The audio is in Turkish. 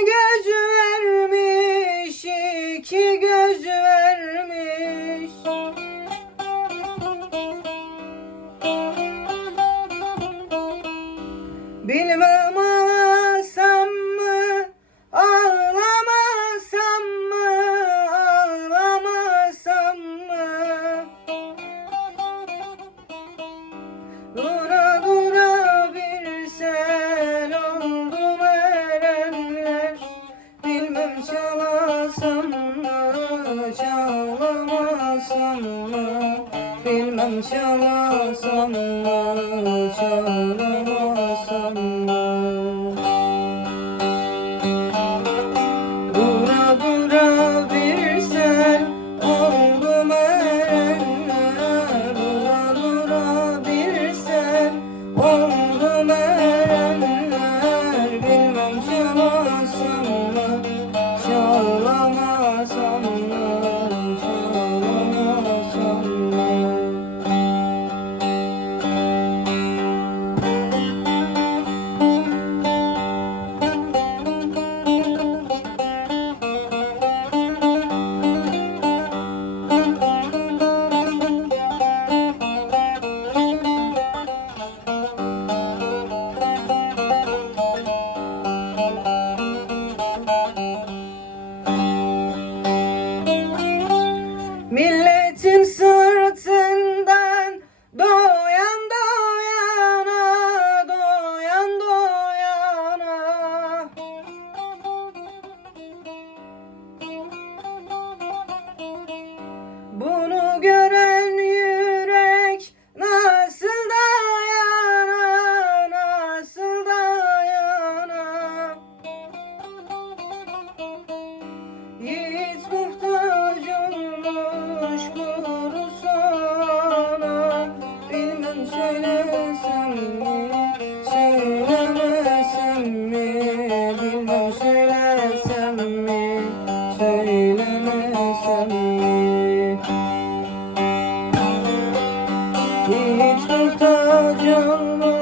göz vermiş, iki göz vermiş. Bilmem Bilmem çalasam young